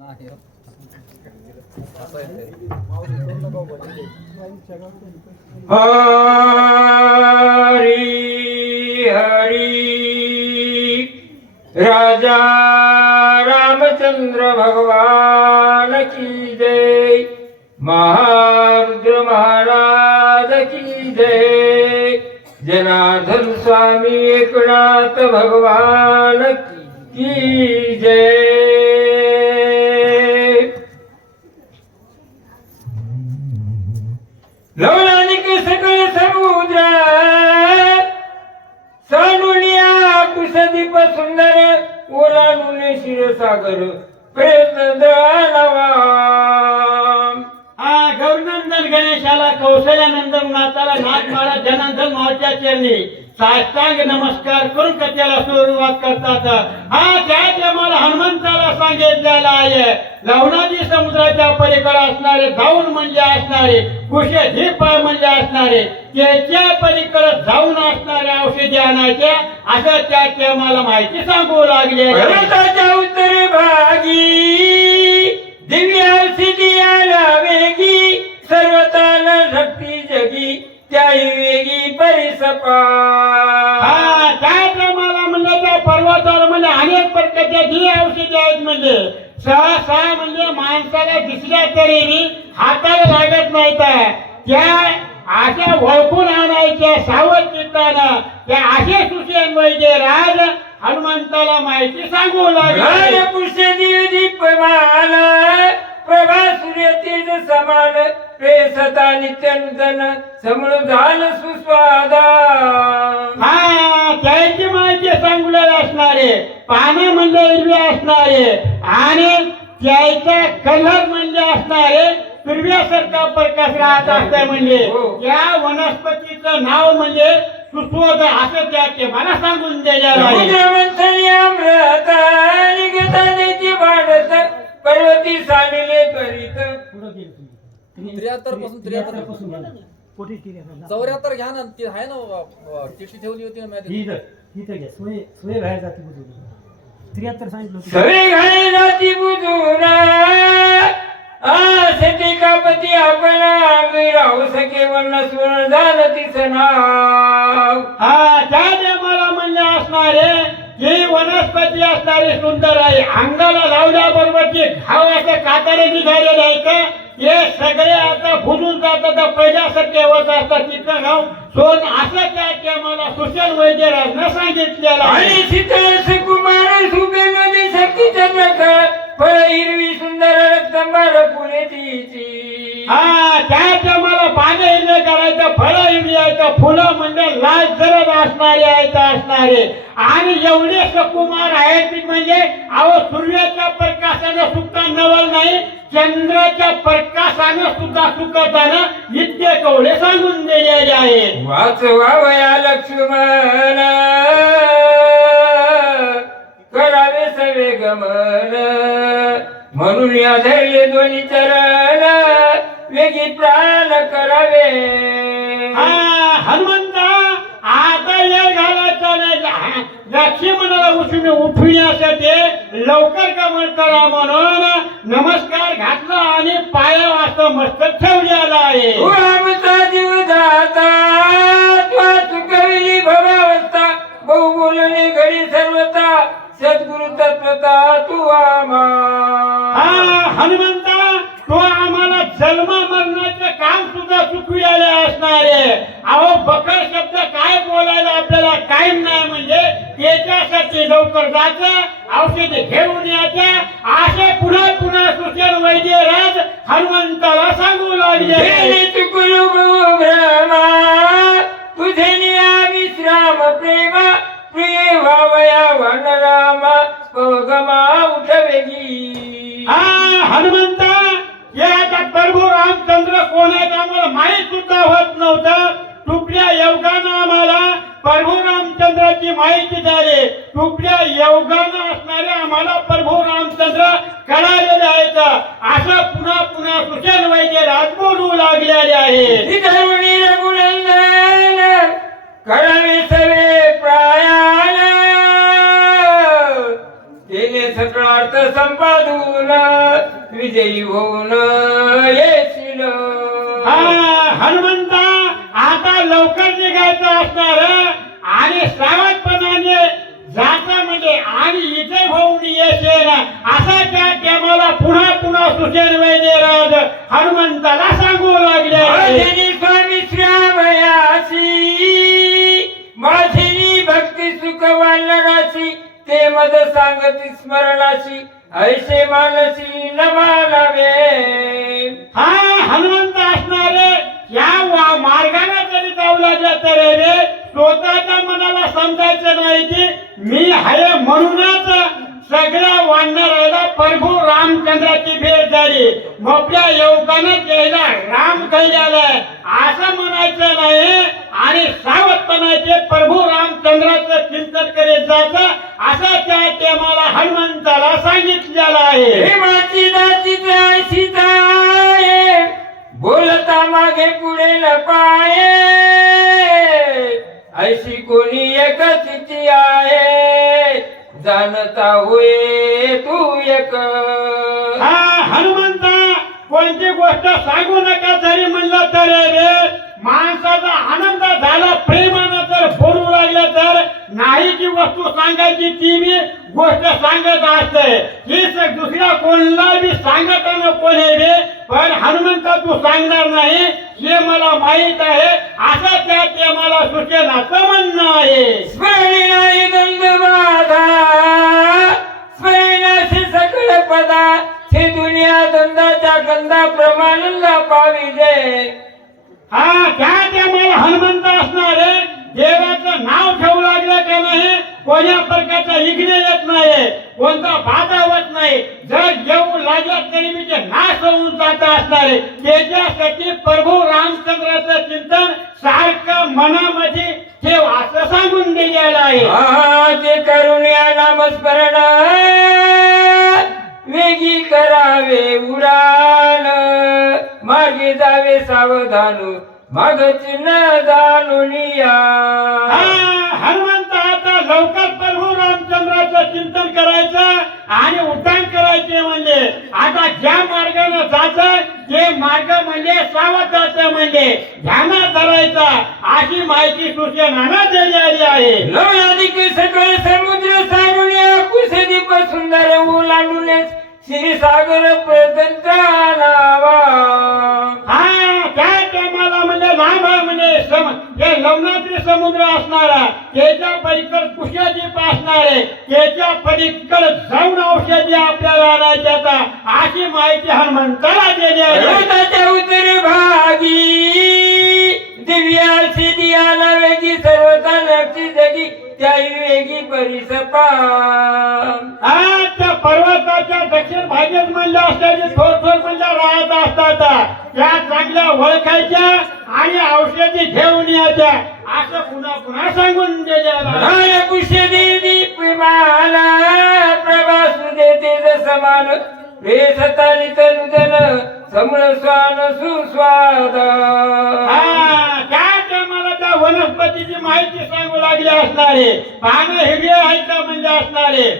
हो. हरी हरी राजा रामचंद्र भगवान की जय। महारुद्र महाराज की जय। जनार्दन स्वामी एकनाथ भगवान की जय। ओलांडून क्षीरसागर प्रयत्न दानवा हा गौरनंदन गणेशाला कौशल्यानंदन नाताला नाथमाळा जनार्दन मावच्या चरणी. साष्टांग नमस्कार करून कथेला सुरुवात करतात. हा त्या मला हनुमंताला सांगितलेला आहे. लवणाजी समुद्राच्या पलीकडे असणारे जाऊन म्हणजे असणारे कुशे झीप म्हणजे असणारे त्याच्या पलीकडे जाऊन असणारे औषधी आणायचे असं त्या मला माहिती सांगू लागले. उत्तरे भागी दिव्य औषधी आला वेगी सर्वतान शक्ती जगी त्याही वेगी परिसपा. हा त्या मला म्हणलं त्या पर्वतावर म्हणजे अनेक प्रकारच्या जी औषधी आहेत म्हणजे सहा सहा म्हणजे माणसाला दिसल्या तरी हाताला लागत नाही त्या अशा ओळखून आणायच्या सावध चित्तानं त्या असे सुशेन वैद्य राज हनुमंताला माहिती सांगू लागले. पुष्य प्रभा सूर्य तेज समान रे सता नित्य नूतन समृद्धान सुस्वादा. हा त्याची माहिती सांगलेले असणारे पानं म्हणजे हिरवे असणारे आणि त्याचा कलर म्हणजे असणारे हिरव्यासारखा प्रकाश राहत असते म्हणजे हो. त्या वनस्पतीचं नाव म्हणजे सुस्वद असं त्याचे मला सांगून द्यायला सानिले त्वरित त्र्याहत्तरपासून त्र्याहत्तर चौऱ्याहत्तर घ्या ना ती आहे ना चिठ्ठी ठेवली होती ना मी आधी. त्र्याहत्तर सांगितलं होतं. सवे घाई जाती बुजून आसते कापती आपण अंगी राहू सके वर्ण स्वर्ण झालं तिचं नाव. हा मला म्हणले असणारे ही वनस्पती असणारी सुंदर आहे अंगाला लावल्याबरोबर घाव असं कातारे निघालेले आहे का? हे सगळे आता भुजून जातात. पहिल्यासारखे होत असतात. तिथं गाव सोन असं त्या त्या मला सुशल वैद्यराजनं सांगितलेलं आणि फळ हिरवी सुंदर रक्तंबर पुणे तिची हा त्या मला पाणी हिरवे फळ इंडियाचं फुलं म्हणजे लाल जरब असणारे आहेत असणारे. आणि एवढे सकुमार आहेत म्हणजे अहो सूर्याच्या प्रकाशानं सुद्धा नवल नाही चंद्राच्या प्रकाशानं सुद्धा सुकताना इतके कवडे सांगून दिलेले आहेत. वाचवावया लक्ष्मण. करावे सगळे गमन. म्हणून या धैर्य दोन्ही चरण. वेगी प्राण करावे. हा हनुमंता आता हे घालायचं नाही लक्ष्मणाला उठून उठविण्यासाठी लवकर गमन करा म्हणून नमस्कार घातला आणि पाया वाजता मस्तक ठेवलेला आहे. तू आमचा जीव दाता त्वा चुकविली भवावस्था बहु बोलणे घडी सर्वता सद्गुरु तत्वता तू आमा हा हनुमंता तो आम्हाला जन्म मरणाचे काम सुद्धा चुकविलेले असणारे अहो बकर शब्द काय बोलायला आपल्याला टाइम नाही म्हणजे त्याच्यासाठी लवकर जायचं औषधे घेऊन यायचं. असे पुन्हा पुन्हा सुचन वैद्य राज हनुमंताला सांगू लागले चुकलो तुझे निया विश्राम प्रेम प्रिय भावया वनरामा पवगमा उठवेगी. हा हनुमंता प्रभू रामचंद्र कोण आहेत आम्हाला माहीत सुद्धा होत नव्हतं. तुपल्या योगानं आम्हाला प्रभू रामचंद्राची माहिती झाली. तुपल्या योगानं असणारे आम्हाला प्रभू रामचंद्र कळालेले आहेत. असं पुन्हा पुन्हा सुशल वैद्य राजबोलू लागलेले आहे. धरुणी रघुनंदन करावे सवे प्रायान केले सकळार्थ संपादून. विजयी होऊन येशील. हा हनुमंता आता लवकर निघायचं असणार. आणि सावधपणाने जाता म्हणजे आणि इथे होऊन येशील. असा त्या टेमाला पुन्हा पुन्हा सुचेल वैद्यराज. हनुमंताला सांगू लागले. मद सांगती स्मरणाशी ऐसे मानसी न मानावे. हा हनुमंत असणारे या वा- मार्गाने जरी जाऊला जात रे स्वतःच्या मनाला समजायचं नाही की मी हाय म्हणूनच सगळ्या वाढणार प्रभू रामचंद्राची भेट झाली. मोठ्या युवकानं केला राम कल्यालाय असं म्हणायचं नाही. आणि सावधपणाचे प्रभू रामचंद्राचं चिंतन करीत जायचं असं त्या मला हनुमंताला सांगितलेलं आहे. हे सीताय. बोलता मागे पुढे न पाये ऐशी कोणी एकच आहे जाणता होय तू एक. हा हनुमंता कोणती गोष्ट सांगू नका जरी म्हणलं तर रे. माणसाचा आनंद झाला प्रेम जर बोलू लागलं तर नाही जी वस्तू सांगायची ती मी गोष्ट सांगत असते. स- दुसऱ्या कोणला बी सांगत कोणी रे पण हनुमंता तू सांगणार नाही हे मला माहीत आहे. असं त्या ते मला सूचनाचं म्हणणं आहे. स्मरणी नाही स्मरणाशी सकळ पदा हे दुनिया गंधा प्रमाणला हा त्या टायमाला हनुमंत असणारे देवाचं नाव ठेवू लागलं का नाही? कोण्या प्रकारचा इग्ने येत नाही. कोणता बाधा होत नाही. जर येऊ लागला तरी मी ते नाश होऊन जात असणार आहे. त्याच्यासाठी प्रभू रामचंद्राचं चिंतन सारखं मनामध्ये ठेव असं सांगून दिलेलं आहे. हा ते करुण्या नामस्मरण. वेगी करावे उडान. मागे जावे सावधान. मागची न जाणून या. हा, हनुमंत आता लवकर प्रभू रामचंद्राचं चिंतन करायचं आणि उड्डाण करायचे म्हणजे आता ज्या मार्गाने जायचं ते मार्ग म्हणजे सावधाचं म्हणजे ध्यानात धरायचा. अशी माहिती सूचना दिलेली आहे. लवयाधिक सकळ समुद्र सारुण्या कुसदीप सुंदर ओलांडून क्षीरसागर पर्यंत नावा हा त्या टायमाला म्हणजे लांब आहे म्हणजे सम हे समुद्र असणारा त्याच्या पलीकड कुशादीप असणारे त्याच्या पलीकड जाऊन औषधी आपल्याला आणायच्या अशी माहिती हनुमंताला देण्याच्या आली. भागी दिव्या सिदियाला वेगी सर्वता नक्षी जगी त्या वेगी परिसपा हा त्या पर्वताच्या दक्षिण भागेत म्हणलं असतात थोर थोर म्हणलं राहत असतात. त्या चांगल्या ओळखायच्या आणि औषधी घेऊन यायच्या. असं पुन्हा पुन्हा सांगून कुशदी दीप माला प्रभासु देते समान तनुजन समळ स्वान सुस्वाद. हा, त्या टायमाला त्या वनस्पतीची माहिती सांगू लागली असणारे? पानं हिरवे आहेत म्हणजे असणारे?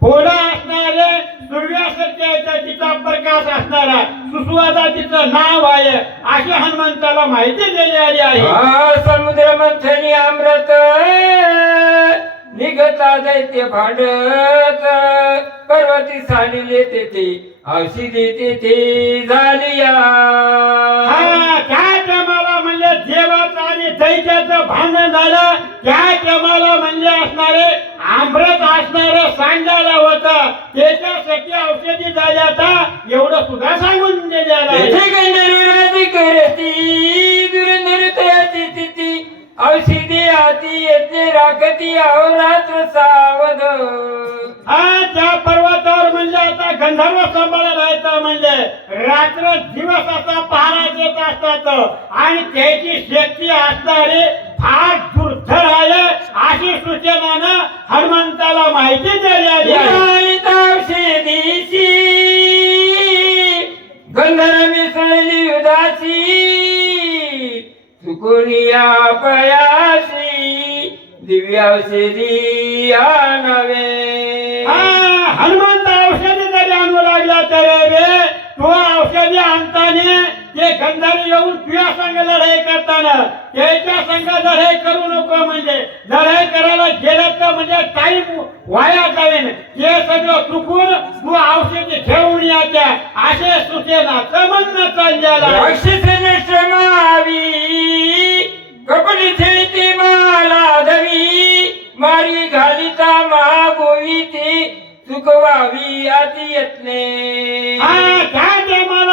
फुलं असणारे आहेत तिचा प्रकाश असणारा सुस्वादा तिचं नाव आहे. अशी हनुमंताला माहिती दिलेली आहे. हा समुद्र मंथनी अमृत. निघता दैत्य भांडत. पर्वती सानिले तेथे औषधी तेथे झालिया. हा, त्या टायमाला म्हणजे देवाचं आणि दैत्याचं भांडण झालं. त्या टायमाला म्हणजे असणारे आंबरत असणारं सांगायला होतं. त्याच्यासाठी औषधी झाली आता एवढं सुद्धा सांगून दिलेलं येते राखती अहोरात्र सावध. त्या पर्वतावर म्हणजे आता गंधर्व सांभाळायला राहायचं म्हणजे रात्र दिवस असा पहारा देत असतात. आणि त्याची शक्ती असणारी फार दुर्धर आहे अशी सूचनानं हनुमंताला माहिती आहे. औषधीची गंधर्व मिसळली उदासी चुकुनिया पयासी दिव्य औषधी आणावे. हा, हनुमंत औषधी जरी आणू लागला तरी रे गंधारी येऊन तुझ्या संघ लढाई करताना त्याच्या संघ लढाई करू नको म्हणजे. लढाई करायला गेलं तर म्हणजे टाईम वाया जाईल ते सगळं चुकून तू औषधी घेऊन याच्या असे सुचेना म्हणणं चाललेलं महागोवी ती चुकवावी अति यत्ने हा,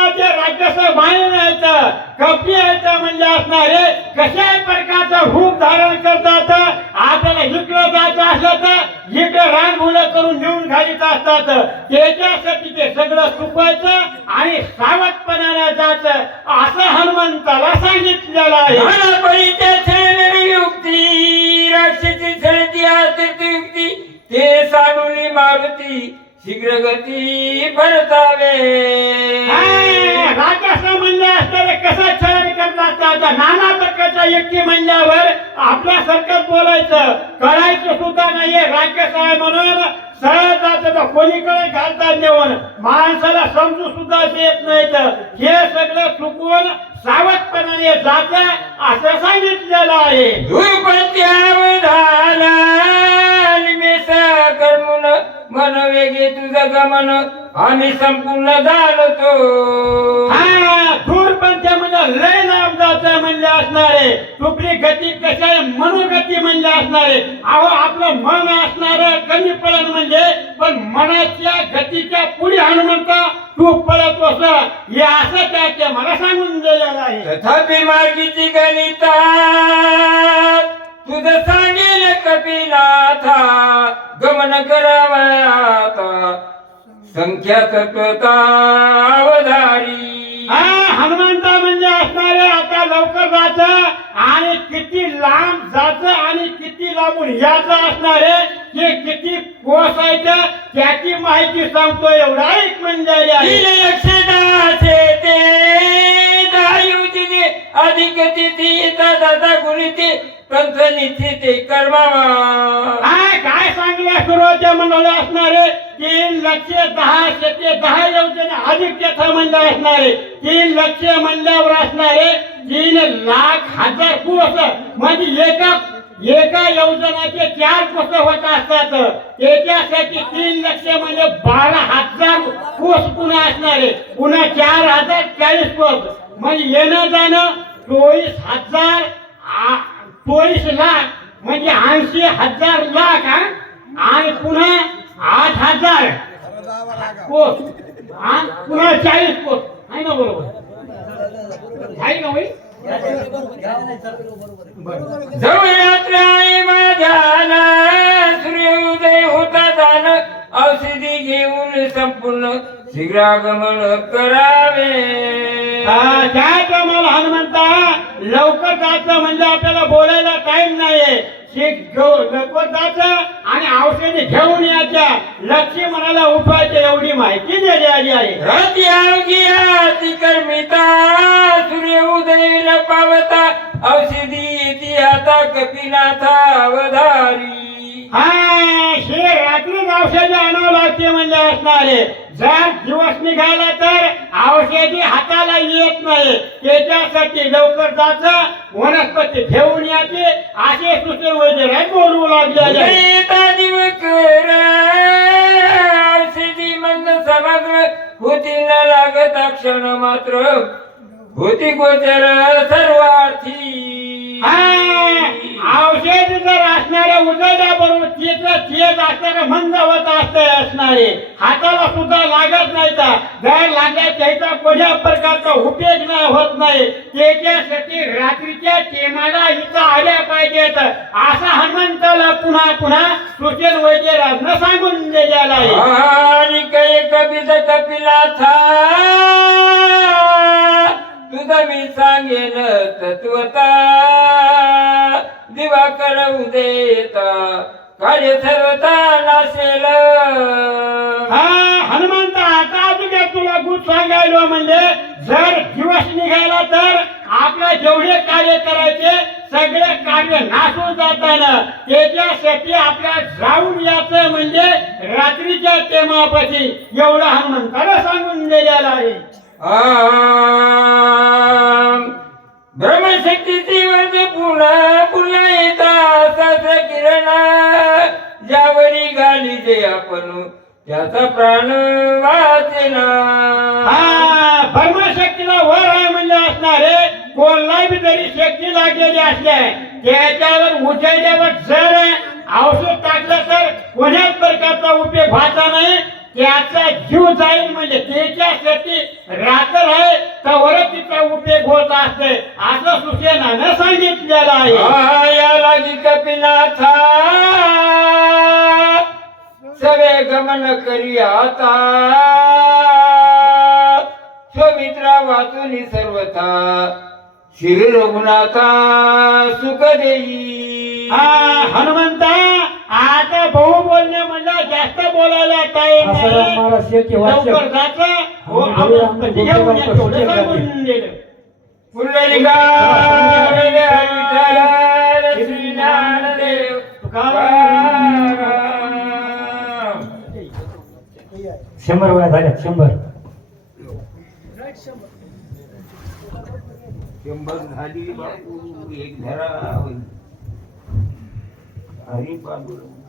ते यायचं कपी यायचं म्हणजे असणारे कशा प्रकारचा रूप धारण करतात आपल्याला इकडं जायचं असलं तर इकडे रान मुलं करून घेऊन घालीत असतात. त्याच्यासाठी ते सगळं चुकवायचं आणि सावधपणाने जायचं. असं हनुमंताला सांगितलेलं आहे. गती परतावे राक्षस म्हणजे असणारे कसं छळ करत असतात नाना प्रकारच्या व्यक्ती म्हणल्यावर आपल्या सरकार बोलायचं करायचं सुद्धा नाहीये. राक्षस आहे म्हणून सरळ जातं कोणीकडे घालतात जेवण माणसाला समजू सुद्धा देत नाहीत. हे सगळं चुकवून सावधपणाने जात असं सांगितलेलं आहे. निमेष कर्मुन मन वेगे तुझं गमन आम्ही संपूर्ण झालो हा दूरपंथ्या म्हणजे लय जात म्हणजे असणारे. तुपली गती कशा आहे? मनोगती म्हणजे असणारे. अहो आपलं मन असणार कमी पडत म्हणजे पण मनाच्या गतीच्या पुढे हनुमंता तू पडत अस हे असं त्याच्या मला सांगून दिलेलं आहे. तथापि मार्गीची गणिता गमन करावयाता संख्या तत्वता अवधारी हनुमंता म्हणजे असणारे आता लवकर जायचं आणि किती लांब जायचं आणि किती लांबून यायचं असणारे हे किती पोसायचं त्याची माहिती सांगतो एवढा एक म्हणजे ते दायुजिने अधिक तिथी दादा गुणिते पंथ निश्चिते कर्मावा काय काय मंडळ असणारे तीन लक्ष दहा शते दहा योजना अधिक तेथ म्हणजे असणारे तीन लक्ष म्हणल्यावर असणारे तीन लाख हजार कोस म्हणजे एका एका योजनाचे चार कोस होत असतात. त्याच्यासाठी तीन लक्ष म्हणजे बारा हजार कोस पुन्हा असणारे पुन्हा चार हजार चाळीस कोस म्हणजे येणं जाणं चोवीस हजार चोवीस लाख म्हणजे ऐंशी हजार लाख हा? आणि पुन्हा आठ हजार. कोस आणि पुन्हा चाळीस कोस आहे ना बरोबर? आहे माझ्याना सूर्योदय होता औषधी घेऊन संपूर्ण शीघ्रागमन करावे. हा, त्या टायमाला हनुमंता. लवकर जायचं म्हणजे आपल्याला बोलायला टाइम नाहीये. शीख घेऊ जायचं आणि औषधी घेऊन यायच्या लक्ष्मी मनाला उठवायचं एवढी माहिती दिली आहे. ती कर्मिता सूर्य उदय पावता औषधी येती कपिलाचा कपिनाथा अवधारी. हा रात्री औषधी आणावं लागते म्हणजे असणारे. जर दिवस निघाला तर औषधी हाताला येत नाही. त्याच्यासाठी लवकर जायचं वनस्पती ठेवून यायचे. असे सुचन वगैरे बोलू लागले. मंद समग्र. होती न लागत क्षण मात्र. होती गोचर सर्वार्थी. औषध जर असणाऱ्या उजळल्या बरोबर तिथं तेज असणारे असते असणारे. हाताला सुद्धा लागत नाही तर जर लागल्या त्याचा कोणत्या प्रकारचा उपयोग नाही होत नाही. त्याच्यासाठी रात्रीच्या टेमाला इथं आल्या पाहिजेत. असा हनुमंताला पुन्हा पुन्हा सुशील वगैरे न सांगून दिलेला आहे. आणि काही कपित कपिला तुझं मी सांगेल तत्वता. दिवाकर देता कार्य सर्वता नासेल हा हनुमंत आता एक तुला गुण सांगायलो म्हणजे जर दिवस निघाला तर आपला जेवढे कार्य करायचे सगळे कार्य नासून जाताना त्याच्यासाठी आपल्या जाऊन यायचं म्हणजे रात्रीच्या टेमापाशी. एवढं हनुमंताला सांगून दिलेलं आहे. आ आपण त्याचा प्राण वाचेना. हा धर्मशक्तीला वर आहे म्हणजे असणारे कोणलाही बी तरी शक्ती लागलेली असल्या त्याच्यावर उचलल्यावर जर औषध टाकलं तर कोण्याच प्रकारचा उपयोग व्हायचा नाही. त्याचा जीव जाईल म्हणजे त्याच्यासाठी रात्र आहे तर तिचा उपयोग होत असते असं सुसेनानं सांगितलेलं आहे. या लागी कपिनाथा सगळे गमन करी आता. स्वमित्रा वाचून सर्वथा. श्री रघुनाथा सुख देई हा हनुमंता आता भाऊ बोलणे म्हणजे जास्त बोलायला टाइम. लवकर जायचं. हो, शंभर वेळा झाल्या शंभर शंभर झाली बापू एक धरा होईल. हरी पांडुरंग